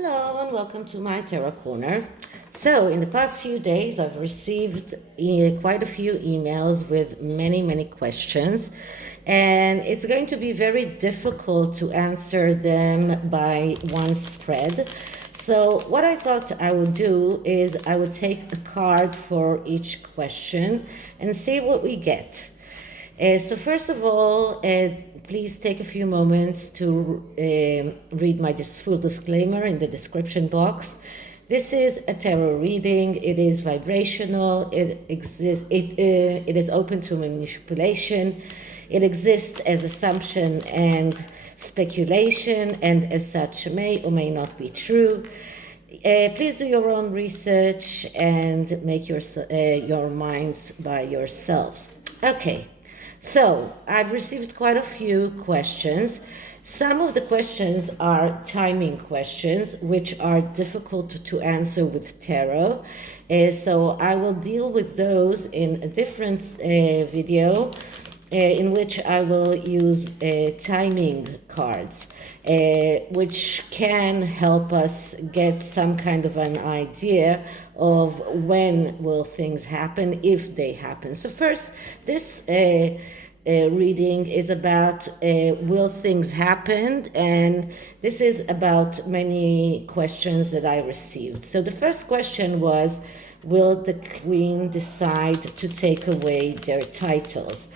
Hello and welcome to my Tarot Corner. So in the past few days I've received quite a few emails with many questions, and it's going to be very difficult to answer them by one spread. So what I thought I would do is I would take a card for each question and see what we get. So first of all, please take a few moments to read my full disclaimer in the description box. This is a tarot reading. It is vibrational. It is open to manipulation. It exists as assumption and speculation, and as such may or may not be true. Please do your own research and make your minds by yourselves. Okay. So I've received quite a few questions. Some of the questions are timing questions, which are difficult to answer with tarot. So I will deal with those in a different video in which I will use timing cards, which can help us get some kind of an idea of when will things happen, if they happen. So first, this reading is about will things happen, and this is about many questions that I received. So the first question was, will the Queen decide to take away their titles?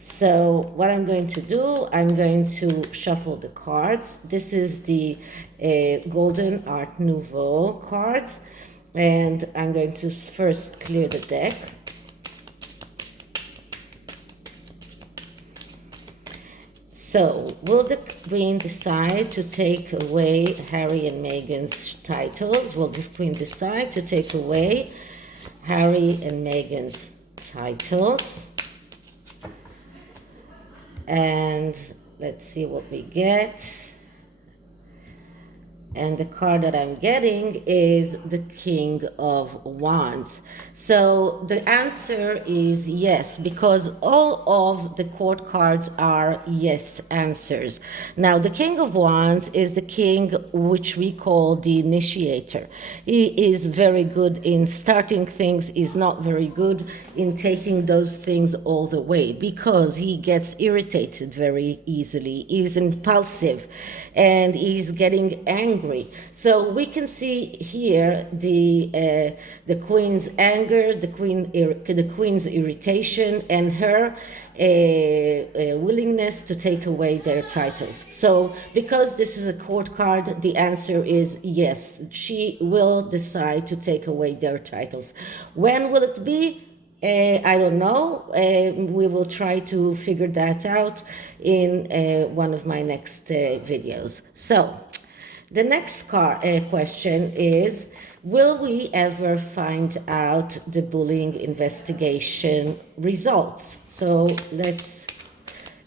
So what I'm going to do, I'm going to shuffle the cards. This is the golden Art Nouveau cards, and I'm going to first clear the deck. So, will the Queen decide to take away Harry and Meghan's titles? Will this Queen decide to take away Harry and Meghan's titles? And let's see what we get. And the card that I'm getting is the King of Wands. So the answer is yes, because all of the court cards are yes answers. Now, the King of Wands is the king which we call the initiator. He is very good in starting things, is not very good in taking those things all the way, because he gets irritated very easily. He's impulsive and he's getting angry. So we can see here the Queen's anger, the Queen's irritation, and her willingness to take away their titles. So because this is a court card, the answer is yes. She will decide to take away their titles. When will it be? I don't know. We will try to figure that out in one of my next videos. So the next question is, will we ever find out the bullying investigation results? So let's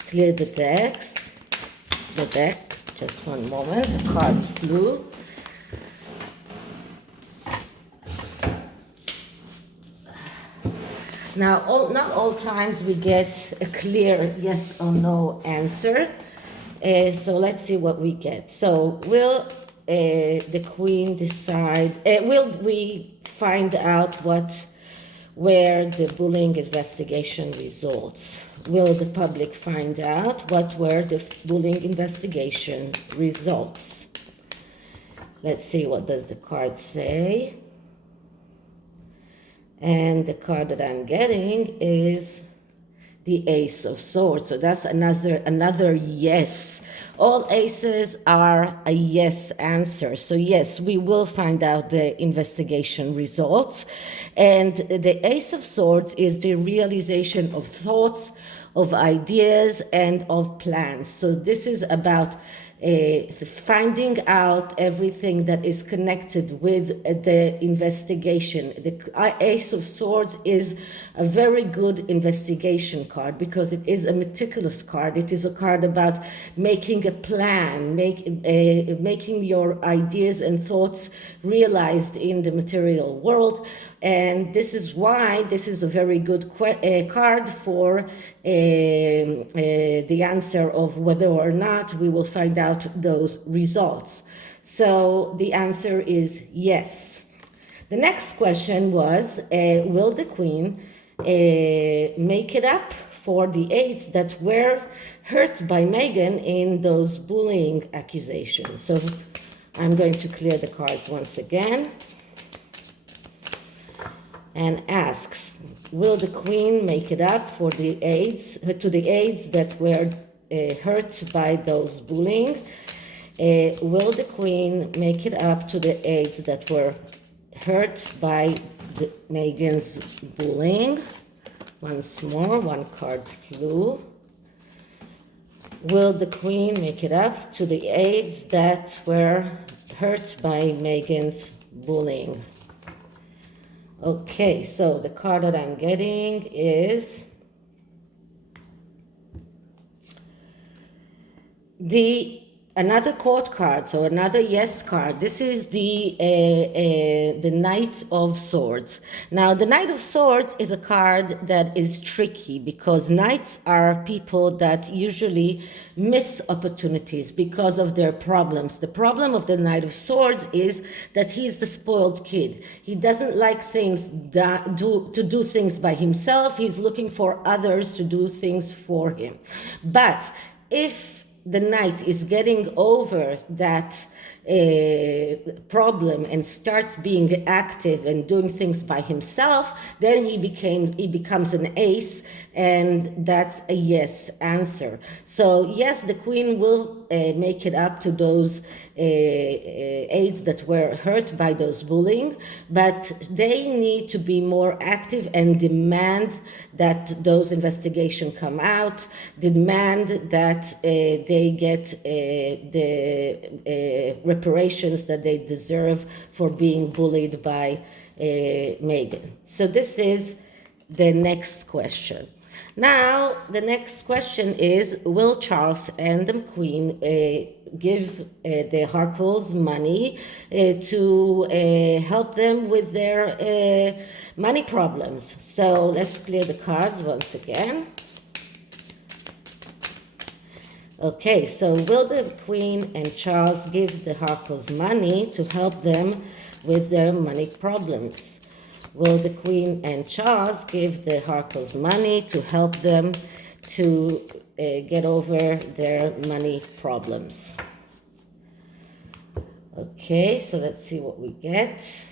clear the deck. Just one moment. The card flew. Now, not all times we get a clear yes or no answer. So let's see what we get. So will the Queen decide, will we find out where the bullying investigation results? Will the public find out what were the bullying investigation results? Let's see, what does the card say? And the card that I'm getting is the Ace of Swords. So that's another yes. All aces are a yes answer. So yes, we will find out the investigation results. And the Ace of Swords is the realization of thoughts, of ideas, and of plans. So this is about finding out everything that is connected with the investigation. The Ace of Swords is a very good investigation card because it is a meticulous card. It is a card about making a plan, making your ideas and thoughts realized in the material world. And this is why this is a very good card for the answer of whether or not we will find out those results. So the answer is yes. The next question was, will the Queen make it up for the eights that were hurt by Meghan in those bullying accusations? So I'm going to clear the cards once again. And asks, will the Queen make it up for the aides that were hurt by those bullying? Will the Queen make it up to the aides that were hurt by Meghan's bullying? Once more, one card flew. Will the Queen make it up to the aides that were hurt by Meghan's bullying? Okay, so the card that I'm getting is another court card, so another yes card. This is the Knight of Swords. Now, the Knight of Swords is a card that is tricky because knights are people that usually miss opportunities because of their problems. The problem of the Knight of Swords is that he's the spoiled kid. He doesn't like to do things by himself. He's looking for others to do things for him. But if the knight is getting over that problem and starts being active and doing things by himself, then he becomes an ace, and that's a yes answer. So yes, the Queen will make it up to those aides that were hurt by those bullying, but they need to be more active and demand that those investigations come out, demand that they get the reparations that they deserve for being bullied by Meghan. So this is the next question. Now, the next question is, will Charles and the Queen give the Harkles money to help them with their money problems? So let's clear the cards once again. Okay, so will the Queen and Charles give the Harkles money to help them with their money problems? Will the Queen and Charles give the Harkles money to help them to get over their money problems? Okay, so let's see what we get.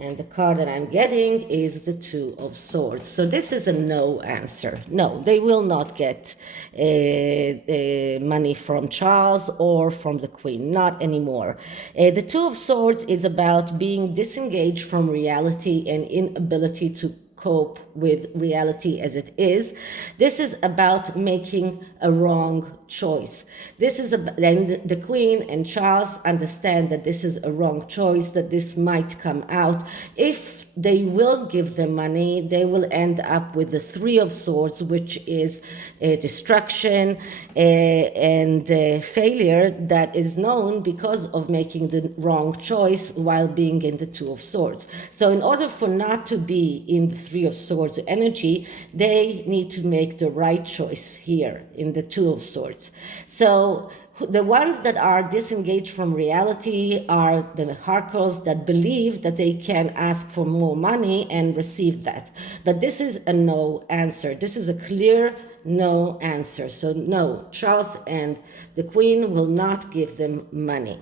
And the card that I'm getting is the Two of Swords. So this is a no answer. No, they will not get money from Charles or from the Queen, not anymore. The Two of Swords is about being disengaged from reality and inability to cope with reality as it is. This is about making a wrong choice. This is and the Queen and Charles understand that this is a wrong choice, that this might come out. If they will give them money, they will end up with the Three of Swords, which is destruction and failure that is known because of making the wrong choice while being in the Two of Swords. So in order for not to be in the Three of Swords energy, they need to make the right choice here in the Two of Swords. So the ones that are disengaged from reality are the Harkles that believe that they can ask for more money and receive that. But this is a no answer. This is a clear no answer. So no, Charles and the Queen will not give them money.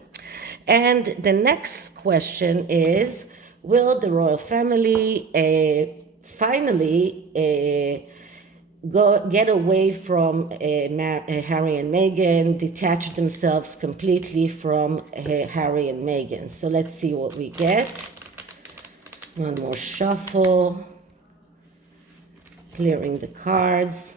And the next question is, will the royal family finally get away from Harry and Meghan, detach themselves completely from Harry and Meghan? So let's see what we get. One more shuffle, clearing the cards.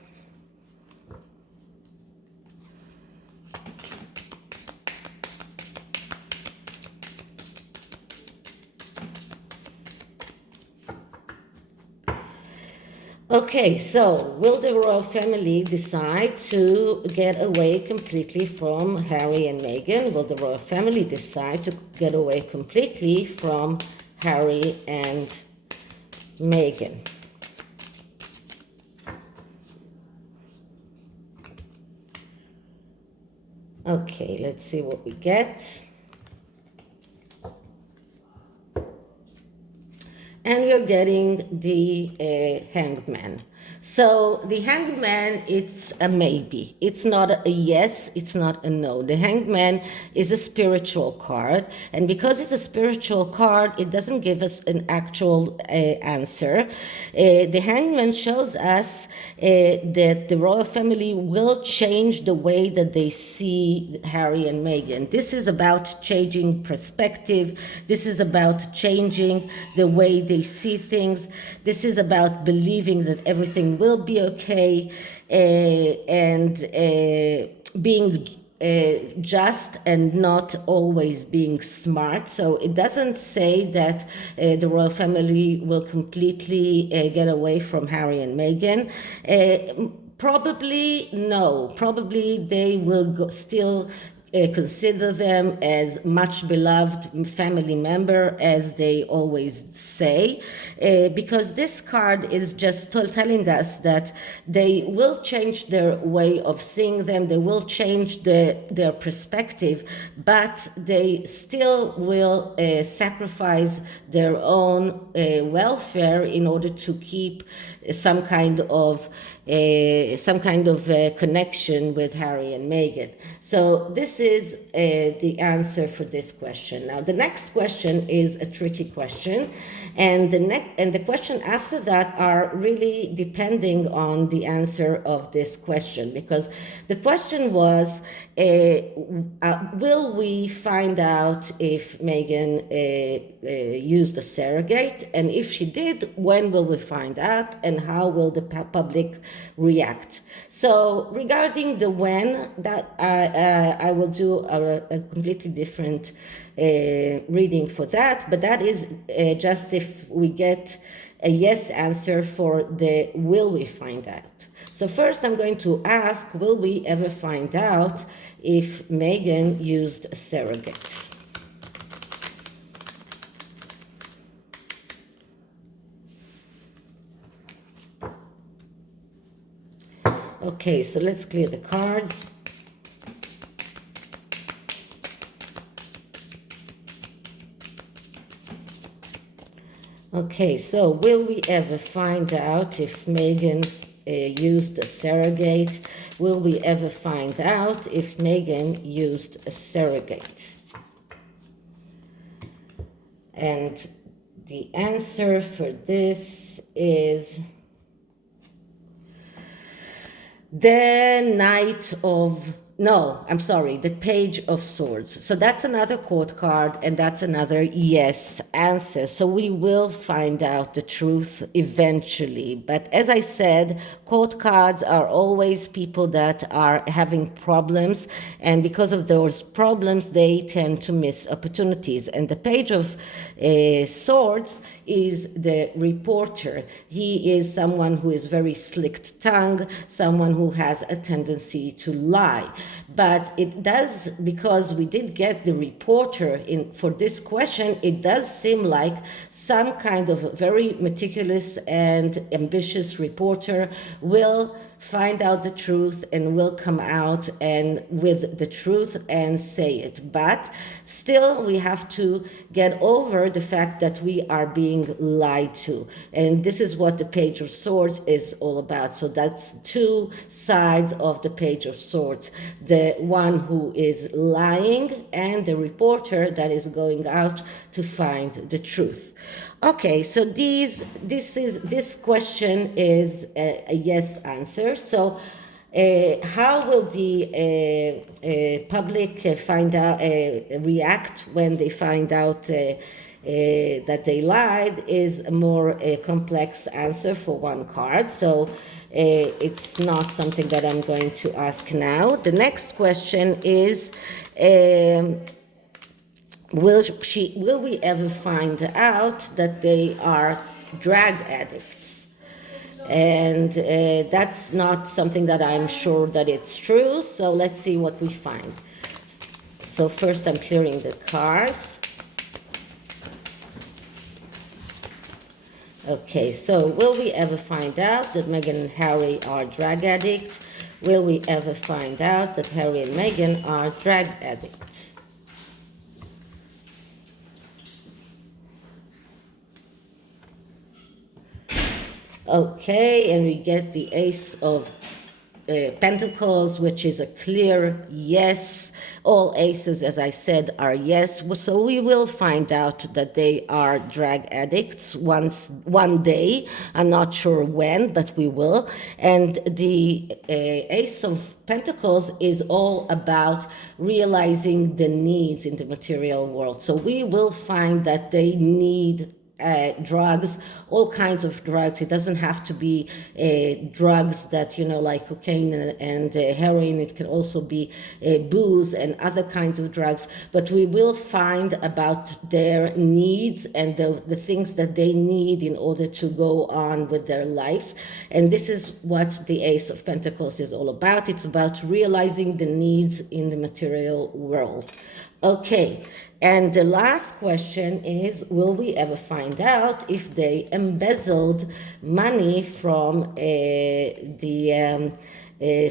Okay, so will the royal family decide to get away completely from Harry and Meghan? Will the royal family decide to get away completely from Harry and Meghan? Okay, let's see what we get. And we're getting the Hanged Man. So the Hanged Man, it's a maybe. It's not a yes, it's not a no. The Hanged Man is a spiritual card. And because it's a spiritual card, it doesn't give us an actual answer. The Hanged Man shows us that the royal family will change the way that they see Harry and Meghan. This is about changing perspective. This is about changing the way they see things. This is about believing that everything will be okay, and being just and not always being smart. So it doesn't say that the royal family will completely get away from Harry and Meghan. Probably no. Probably they will still consider them as much beloved family member, as they always say, because this card is just telling us that they will change their way of seeing them, they will change their perspective, but they still will sacrifice their own welfare in order to keep some kind of connection with Harry and Meghan. So this is the answer for this question. Now the next question is a tricky question, and the question after that are really depending on the answer of this question, because the question was, will we find out if Meghan used a surrogate, and if she did, when will we find out, and how will the public react? So regarding the when, that I will do a completely different reading for that, but that is just if we get a yes answer for the will we find out. So first I'm going to ask, will we ever find out if Meghan used a surrogate? Okay, so let's clear the cards. Okay, so will we ever find out if Meghan used a surrogate? Will we ever find out if Meghan used a surrogate? And the answer for this is the Knight of... No, I'm sorry, the Page of Swords. So that's another court card, and that's another yes answer. So we will find out the truth eventually. But as I said, court cards are always people that are having problems, and because of those problems, they tend to miss opportunities. And the Page of Swords is the reporter. He is someone who is very slick-tongued, someone who has a tendency to lie. But it does, because we did get the reporter in for this question, it does seem like some kind of very meticulous and ambitious reporter will find out the truth and will come out and with the truth and say it. But still, we have to get over the fact that we are being lied to. And this is what the Page of Swords is all about. So that's two sides of the Page of Swords. The one who is lying and the reporter that is going out to find the truth. Okay, so this question is a yes answer. So how will the public find out, react when they find out that they lied is a more complex answer for one card. So it's not something that I'm going to ask now. The next question is, will we ever find out that they are drug addicts? And that's not something that I'm sure that it's true. So let's see what we find. So first I'm clearing the cards. Okay, so will we ever find out that Meghan and Harry are drug addicts? Will we ever find out that Harry and Meghan are drug addicts? Okay, and we get the Ace of Pentacles, which is a clear yes. All aces, as I said, are yes. So we will find out that they are drug addicts one day. I'm not sure when, but we will. And the Ace of Pentacles is all about realizing the needs in the material world. So we will find that they need drugs, all kinds of drugs. It doesn't have to be drugs that, like cocaine and heroin. It can also be booze and other kinds of drugs. But we will find about their needs and the things that they need in order to go on with their lives. And this is what the Ace of Pentacles is all about. It's about realizing the needs in the material world. Okay, and the last question is, will we ever find out if they embezzled money from the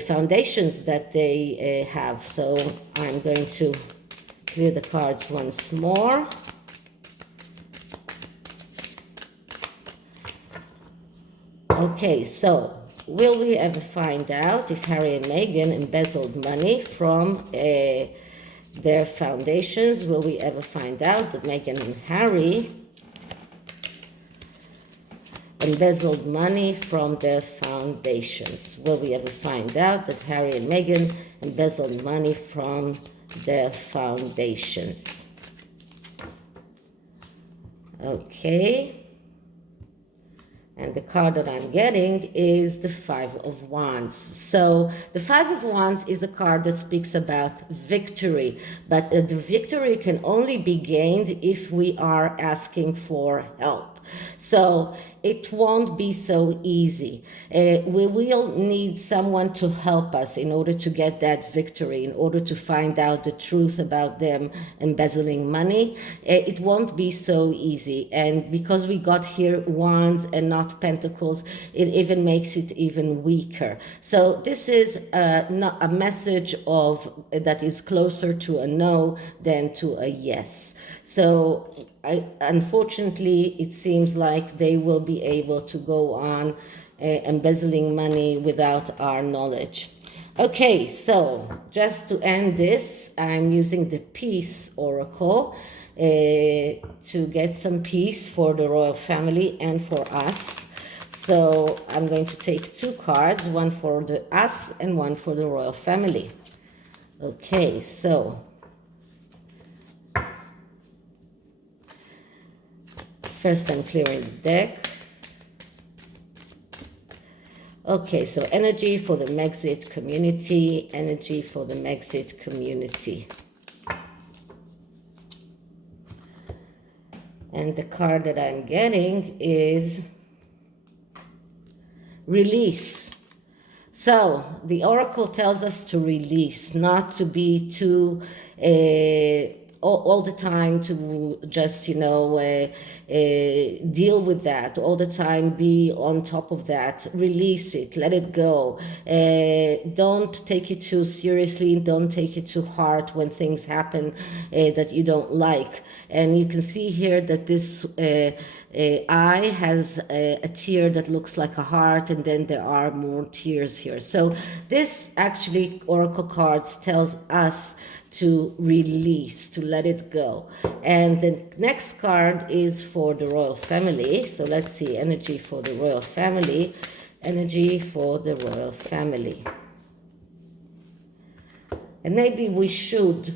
foundations that they have? So I'm going to clear the cards once more. Okay, so will we ever find out if Harry and Meghan embezzled money from their foundations? Will we ever find out that Meghan and Harry embezzled money from their foundations? Will we ever find out that Harry and Meghan embezzled money from their foundations? Okay. And the card that I'm getting is the Five of Wands. So the Five of Wands is a card that speaks about victory. But the victory can only be gained if we are asking for help. So it won't be so easy. We will need someone to help us in order to get that victory, in order to find out the truth about them embezzling money. It won't be so easy. And because we got here Wands and not Pentacles, it even makes it even weaker. So this is not a message of that is closer to a no than to a yes. So unfortunately, it seems like they will be able to go on embezzling money without our knowledge. Okay, so just to end this, I'm using the Peace Oracle to get some peace for the royal family and for us. So I'm going to take two cards, one for us and one for the royal family. Okay, so first I'm clearing the deck. Okay, so energy for the Megxit community, energy for the Megxit community. And the card that I'm getting is release. So the oracle tells us to release, not to be too all the time to just deal with that all the time, be on top of that. Release it, let it go. Don't take it too seriously, don't take it to heart when things happen that you don't like. And you can see here that this eye has a tear that looks like a heart, and then there are more tears here. So this actually oracle cards tells us to release, to let it go. And the next card is for the royal family. So let's see, energy for the royal family, energy for the royal family. And maybe we should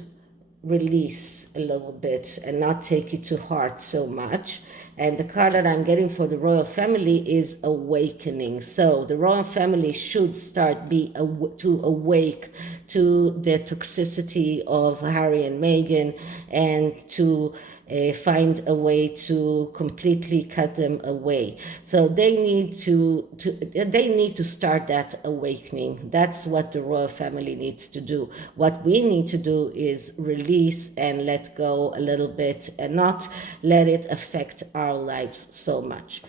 release a little bit and not take it to heart so much. And the card that I'm getting for the royal family is awakening. So the royal family should start to awake to the toxicity of Harry and Meghan, and to find a way to completely cut them away. So they need to start that awakening. That's what the royal family needs to do. What we need to do is release and let go a little bit, and not let it affect our lives so much.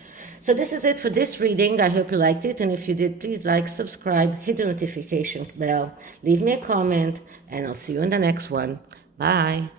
So this is it for this reading. I hope you liked it. And if you did, please like, subscribe, hit the notification bell, leave me a comment, and I'll see you in the next one. Bye.